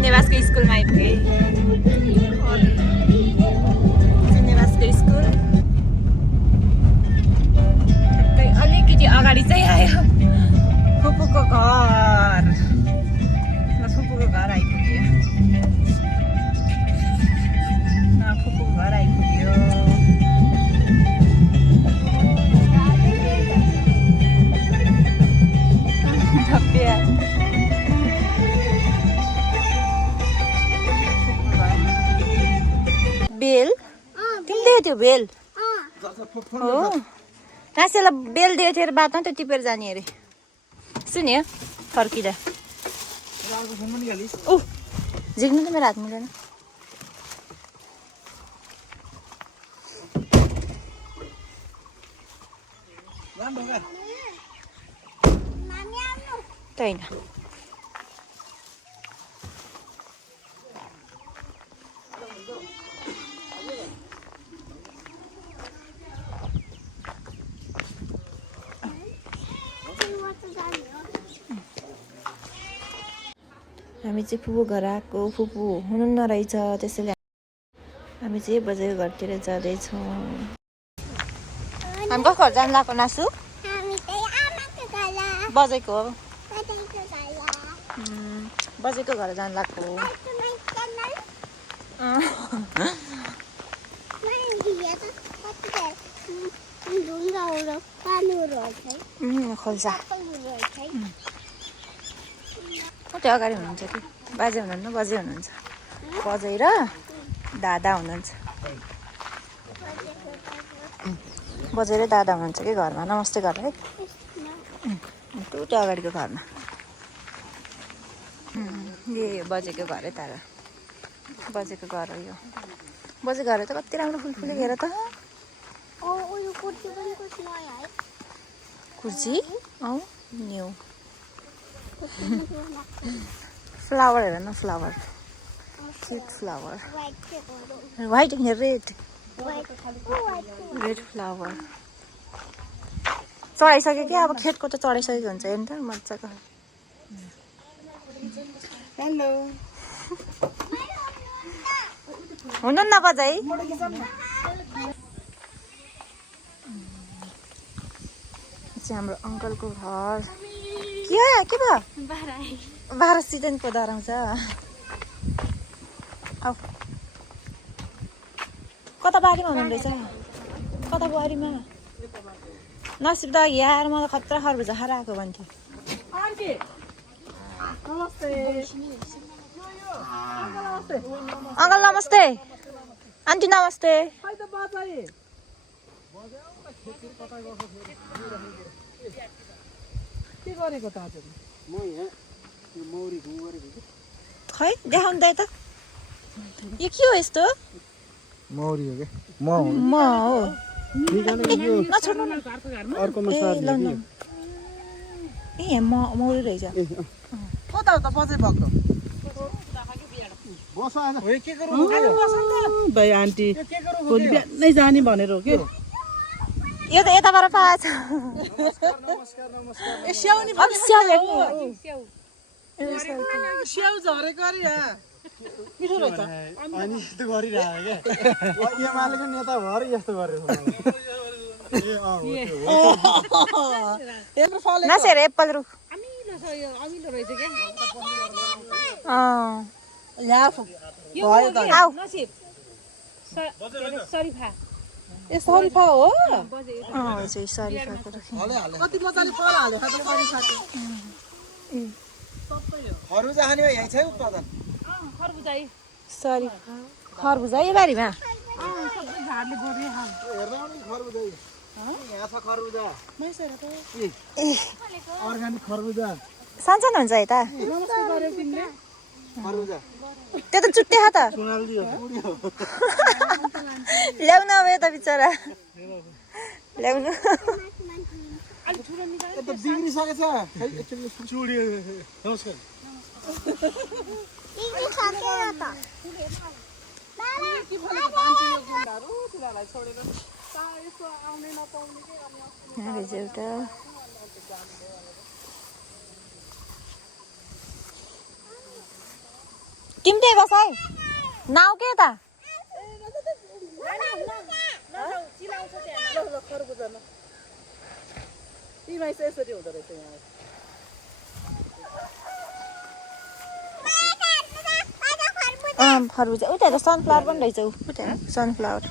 निवासको स्कुलमा आइपुगेँ। निवासको स्कुल अलिकति अगाडि चाहिँ आयो फुपूको घर। फुपूको घर आइपुग्यो। फुपूको घर आइपुग्यो। बेल तिमीले त्यो बेल हो नासेलाई बेल दिएको थियो बात त टिपेर जाने अरे सुन्यो फर्किँदा ऊ झिक्नु त मेरो हात मिलेन होइन हामी चाहिँ फुपू घर आएको फुपू हुनुहुन्न रहेछ त्यसैले हामी चाहिँ बजेको घरतिर जाँदैछौँ हामी कस घर जानु लाग्यो नासु बजेको हो बजेको घर जानु लाग्यो खोल्सा त्यो अगाडि हुनुहुन्छ कि बाजे हुनुहुन्न बजे हुनुहुन्छ बजे र दादा हुनुहुन्छ बजे र दादा हुनुहुन्छ कि घरमा नमस्ते घर है त्यो अगाडिको घरमा ए बजेको घर है तर बजेको घर हो यो बजे घर त कति राम्रो फुल फुलेको हेर त कुर्सी औ न्यू फ्लावर हेर न फ्लावर क्युट फ्लावर व्हाइट होइन रेड रेड फ्लावर चढाइसक्यो कि अब खेतको त चढाइसकेको हुन्छ हेर्नु त मजाको हेलो हुनुहुन्न बजाइ हाम्रो अङ्कलको घर के भयो बाह्र सिजनको डराउँछ औ कता बारीमा हुनुहुँदैछ कता बारीमा नसिब त यार मलाई खतरा खरबुजा खाएर आएको भन्थ्यो अङ्कल नमस्ते आन्टी नमस्ते खै देखाउनु त यता यो के हो यस्तो मौरी हो के म हो नछोड्नु न ए मौरी रहेछ कता हो त बजे भएको भाइ आन्टी भोलि बिहानै जाने भनेर हो कि यो त यताबाट पाएछ स्याउ झरेको अरे मिठो रहेछ अनि यस्तो गरिरहेको क्या एमालेको नेता भएर यस्तो गरेर नसेर एप्पल रुख ए सरिफा हो सरिफाको कति मजाले फल हाल्यो त सरिफाको खरबुजा खाने यही छ उत्पादन खरबुजा यो बारीमा अर्ग्यानिक खरबुजा सानसानो हुन्छ है त त्यो त चुट्टे खा त ल्याउनु अब यता बिचरा ल्याउनु एउटा तिमी त्यही बस है नाउ के त खरबुजा उता हेर सनफ्लावर पनि रहेछ उता हेर सनफ्लावर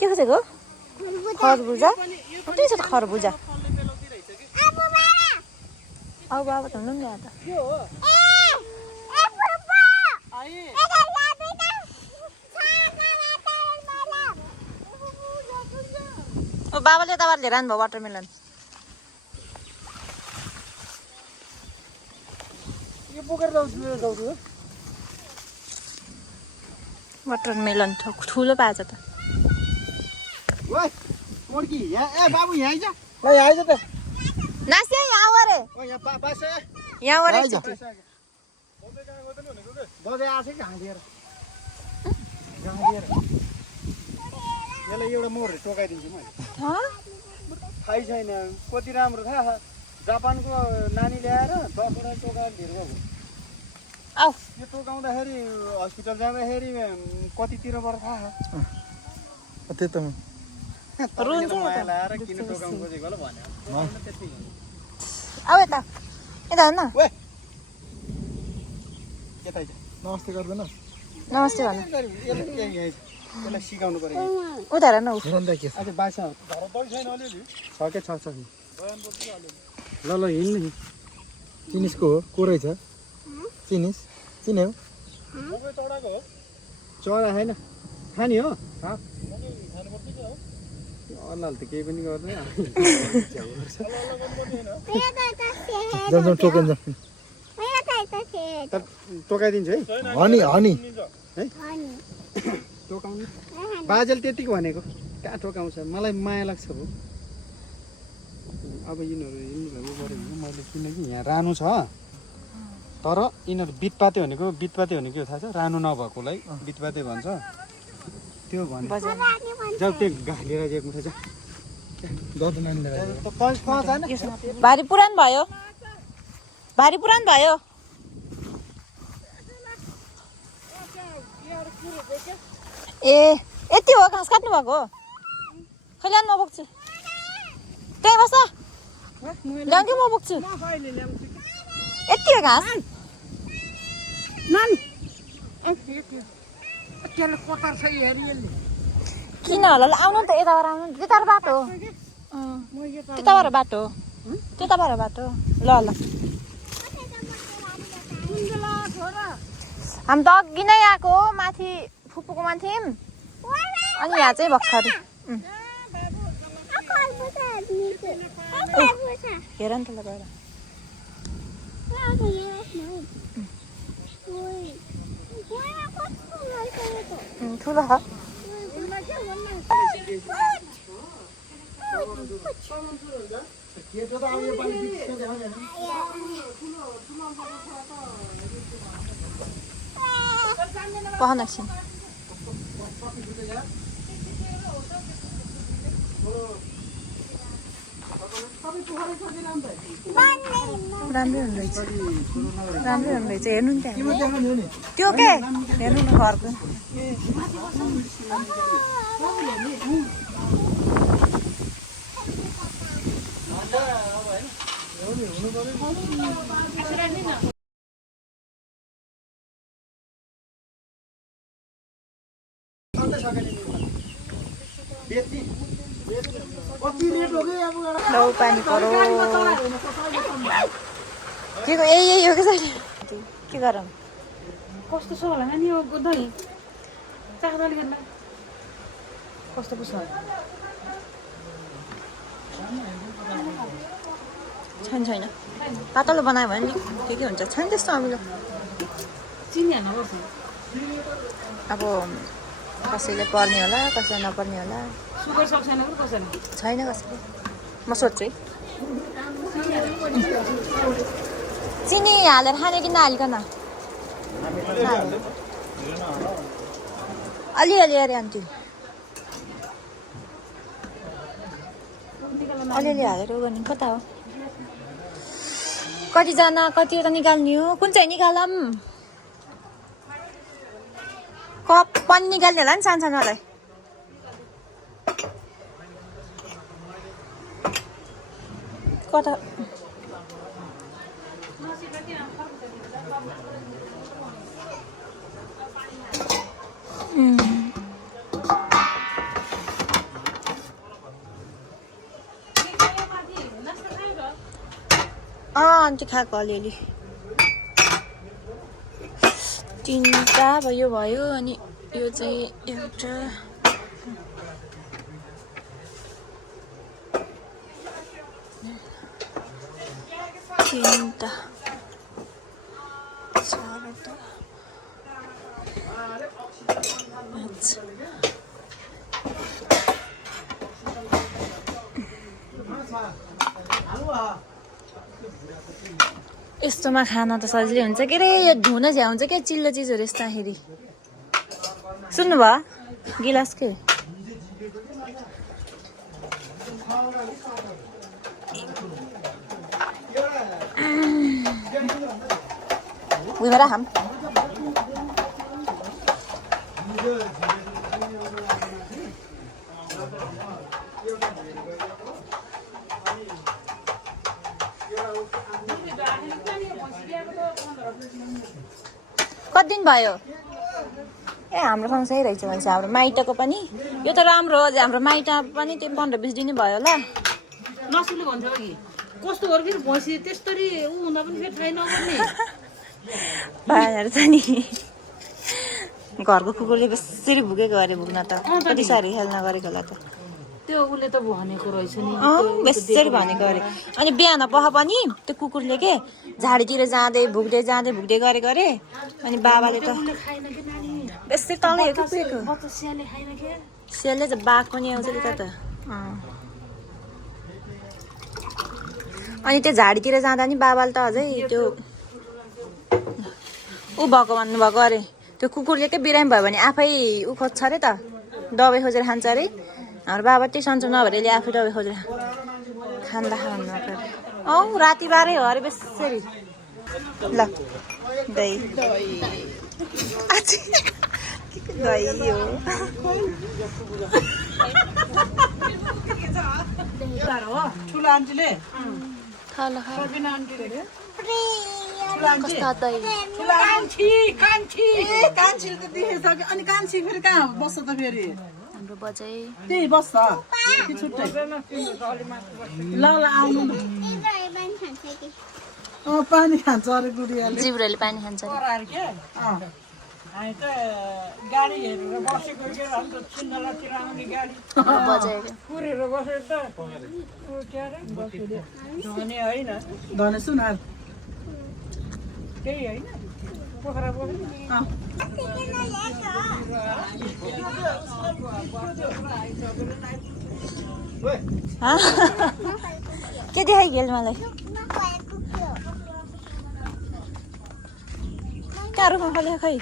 के खोजेको खरबुजा कतै छ त खरबुजा अब बाबा त हुनु नि त बाबाले यताबाट लिएर आउनुभयो वाटरमेलन वाटरमेलन ठुलो पाएछ त नास्या यहाँ अरे यहाँ अरे एउटा मोर टोकाइदिन्छु मैले थाहै छैन कति राम्रो थाहा जापानको नानी ल्याएर 10 वटा टोकाएर लिएर गएको आऊ यो टोकाउँदाखेरि हस्पिटल जाँदाखेरि कतितिरबाट थाहा त्यही त माया लाएर किन टोकाउनु खोजेको होला भन्यो आऊ यता यता हेर्न नमस्ते गर्दैन नमस्ते भन्नु यसलाई सिकाउनु पर्यो उता हेर न अझै बासा छ के छ ल ल हिँड्नु चिनिसको हो को रहेछ चिनिस चिन्यो चरा होइन खाने हो अल्लाहले त केही पनि गर्दैन टोकाइदिन्छु है हनी हनी है टोकाउनु बाजेल त्यतिको भनेको कहाँ टोकाउँछ मलाई माया लाग्छ हो अब यिनीहरू हिँड्नु पऱ्यो भने मैले किनकि यहाँ रानो छ तर यिनीहरू बितपाते भनेको के थाहा छ रानो नभएकोलाई बितपाते भन्छ त्यो भने जब त्यो घालेर दिएको छ भारी पुरान भयो ए यति हो घाँस काट्नु भएको खै ल्याउनु म बोक्छु त्यही बस ल्याउँछु म बोक्छु यति हो घाँस किन होला आउनु त यताबाट आउनु त्यताबाट बाटो हो त्यताबाट बाटो ल हामी त अघि नै आएको माथि फुपूकोमा थियौँ अनि यहाँ चाहिँ भर्खरै हेर नि त ल गएर ठुलो छ पहन एकछिन राम्रै हुँदैछ हेर्नु नि त्यहाँ त्यो के हेर्नु न घरको लौ पानी परो के हो यही हो के गरौँ कस्तो छ होला नि यो दही चाख्दाले गर्न कस्तो पो छ छैन पातलो बनायो भने नि के हुन्छ छैन त्यस्तो अमिलो चिनी हाल्नु पर्छ अब कसैले पर्ने होला कसैले नपर्ने होला सुगर सब छैन कि कसैले छैन कसैले म सोध्छु है चिनी हालेर खाने कि नहालिकन अलिअलि अरे आन्टी अलिअलि हालेर गर्ने कता हो कतिजना कतिवटा निकाल्ने हो कुन चाहिँ निकालम कप पनि निकाल्ने होला नि सानसानोलाई कता आन्टी खाएको अलिअलि 3टा भयो अनि यो चाहिँ एउटा तीनटा चारवटा यस्तोमा खाना त सजिलै हुन्छ के रे यो धुन झ्या हुन्छ क्या चिल्लो चिजहरू यस्ताखेरि सुन्नुभयो गिलास के उयो राखम कति दिन भयो ए हाम्रो सँग सही रहेछ भन्छ हाम्रो माइतको पनि यो त राम्रो हो हाम्रो माइत पनि त्यो 15-20 दिन भयो होला नसुले भन्छ कि कस्तो गरे फेरि भैँसी त्यस्तरी ऊ हुँदा पनि फेरि थाहै नगर्ने भएर छ नि घरको कुकुरले बेसरी भुकेको अरे भुक्न त कति साह्रो हेल्न गरेको होला त त्यो उसले त भनेको रहेछ नि बेसरी भनेको अरे अनि बिहान पख पनि त्यो कुकुरले के झाडीतिर जाँदै भुक्दै गरेको अरे अनि बाबाले त बेसरी तलै हेर्को पुगेको स्यालले त बाघ पनि आउँछ त अनि त्यो झाडीतिर जाँदा नि बाबाले त अझै त्यो ऊ भएको भन्नुभएको अरे त्यो कुकुरले के बिरामी भयो भने आफै ऊ खोज्छ अरे त दबाई खोजेर खान्छ अरे हाम्रो बाबा त्यही सन्चो नभएर यसले आफै दबाई खोजेर खाँदा भन्नुभएको अरे राति बाह्रै हो अरे बेसरी ल दही दही हो ठुलो आन्टीले कान्छी त देखिसक्यो अनि कान्छी फेरि कहाँ बस्छ त फेरि हाम्रो बजै त्यही बस्छ कि छुट्टै ल आउनु न पानी खान्छ अरे गुडियाले जिब्रोले पानी खान्छ हामी त गाडी हेरेर बसेको के अन्त छिन्दलातिर आउने गाडी कुरेर बसेर त धने होइन धने सुन केही होइन पोखरा के देखाइ गेल मलाई कहाँ रुखमा फल्यो खै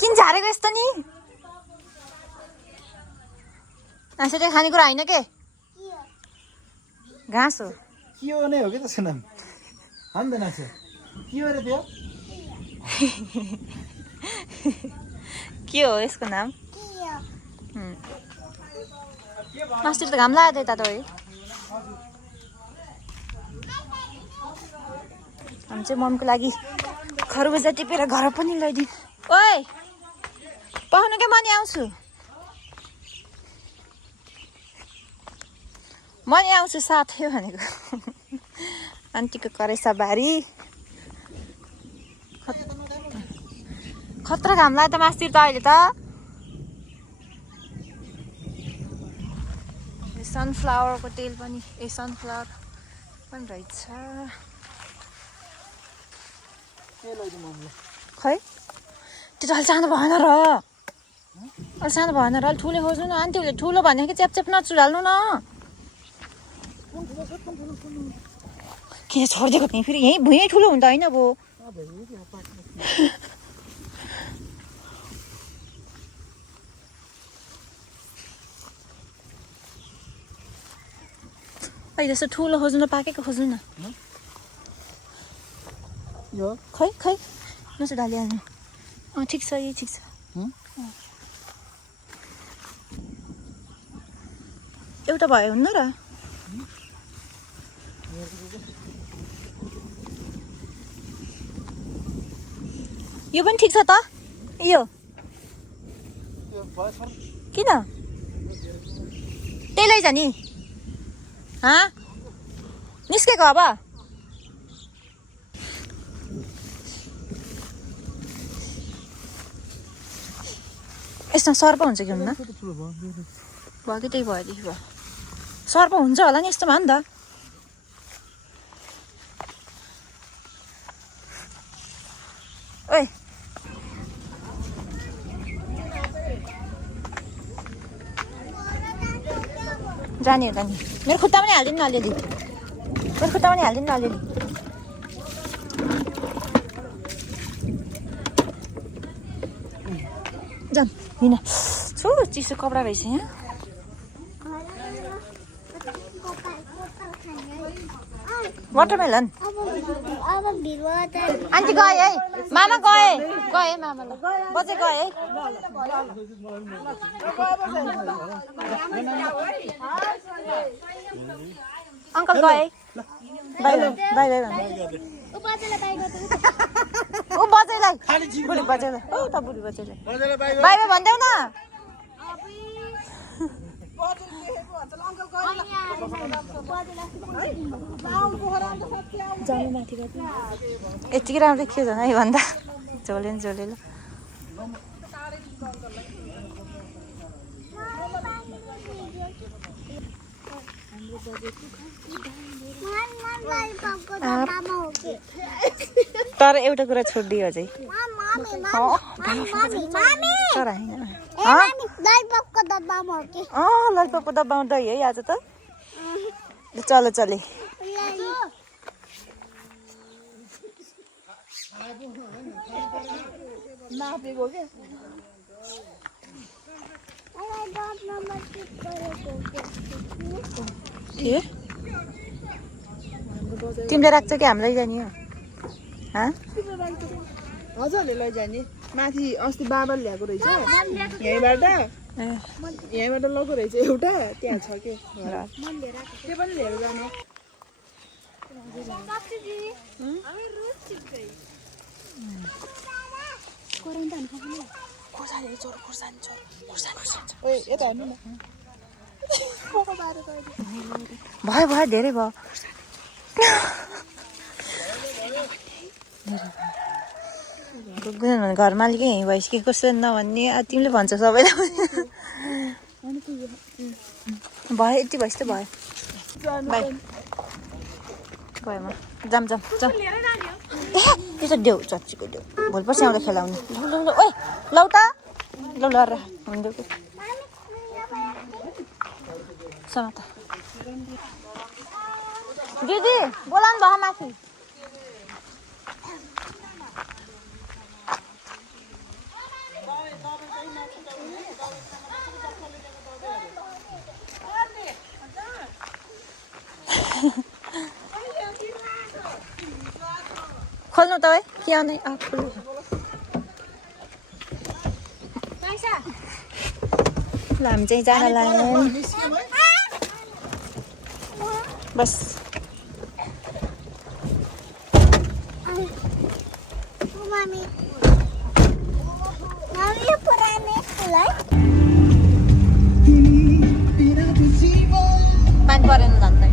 किन झारेको यस्तो नि त्यसले खानेकुरा होइन के घाँस हो के हो नै हो कि त सुनाम हान्दैन के हो रे त्यो के हो यसको नाम मास्टर त घाम लाग्यो त है हामी चाहिँ मम्मीको लागि खरबुजा टिपेर घर पनि ल्याइदिउँ ओइ पाउनु क्या म नि आउँछु म नि आउँछु साथै भनेको आन्टीको करेसा बारी खतरा घाम लाग्यो त मास्तिर त अहिले त सनफ्लावरको तेल पनि सनफ्लावर पनि रहेछ खै त्यो त अलि सानो भएन र अलि सानो भएन र अलि ठुलो खोज्नु न आन्टीहरूले ठुलो भनेको च्यापच्याप नचुडाल्नु न किन छोडिदिएको थिएँ फेरि यहीँ भुइँ ठुलो हुन्छ होइन अब खै जस्तो ठुलो खोज्नु न पाकेको खोज्नु न यो खै खै म चाहिँ ढालिहाल्नु ठिक छ यही ठिक छ एउटा भयो हुन्न र यो पनि ठिक छ त यो किन त्यही लैजा नि निस्केको अब यसमा सर्प हुन्छ कि हुन्न भयो कि त्यही भएदेखि भयो सर्प हुन्छ होला नि यस्तोमा नि त ओइ जाने होला नि मेरो खुट्टा पनि हालिदिनु न अलिअलि मेरो खुट्टा पनि हालिदिनु न अलिअलि जाऊँ हिँड छु चिसो कपडा रहेछ यहाँ वाटरमेलन आन्टी गए है मामा गए मामा ल बजे गए अङ्कल गए बाई बाई बाई ऊ बजेलाई बुढी बजेलाई ओ त बुढी बजेलाई बाई बाई भन्देऊ न जानु माथि यतिकै राम्रो के झन् है भन्दा झोले झोले ल तर एउटा कुरा छोडिदियो अझै ललिपपको डब्बामा दही है आज त चलो चले तिमीले राख्छ कि हामीलाई जाने हो हजुरले लैजाने माथि अस्ति बाबाले ल्याएको रहेछ यहीँबाट लगेको रहेछ एउटा त्यहाँ छ के त्यो पनि लिएर जाने भयो भयो धेरै भयो घर मालिकै यहीँ भइस कि कसैले नभन्ने तिमीले भन्छ सबैलाई भयो यति भइस त भयो बाई गयो म जाम जाम जाम त्यो त देऊ चच्चीको देऊ भोलि पर्सि आउँदा खेलाउने लौ लौ ओइ लौ त लौ ल हुँदैन समाता दिदी बोलाउनु भयो माथि खोल्नु त है के आउने ल हामी चाहिँ जान लाग्यौँ बस पानी परेन धन्दै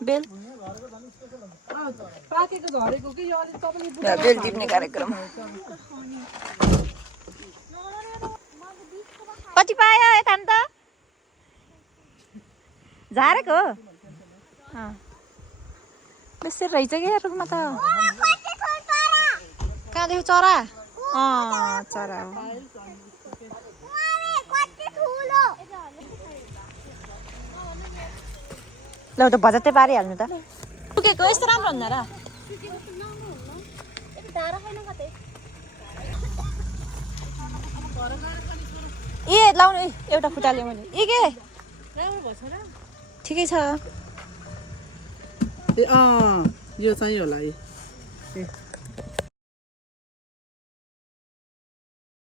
बेल बेल टिप्ने कार्यक्रम कति पायो यता त झारेको बेसी रहेछ क्या रुखमा त कहाँदेखि चरा चरा हो ल त भजत्तै पारिहाल्नु त पुगेको यस्तो राम्रो हुन्न र ए लाउनु एउटा खुट्टाले मैले ए के ठिकै छ ए यो चाहिँ होला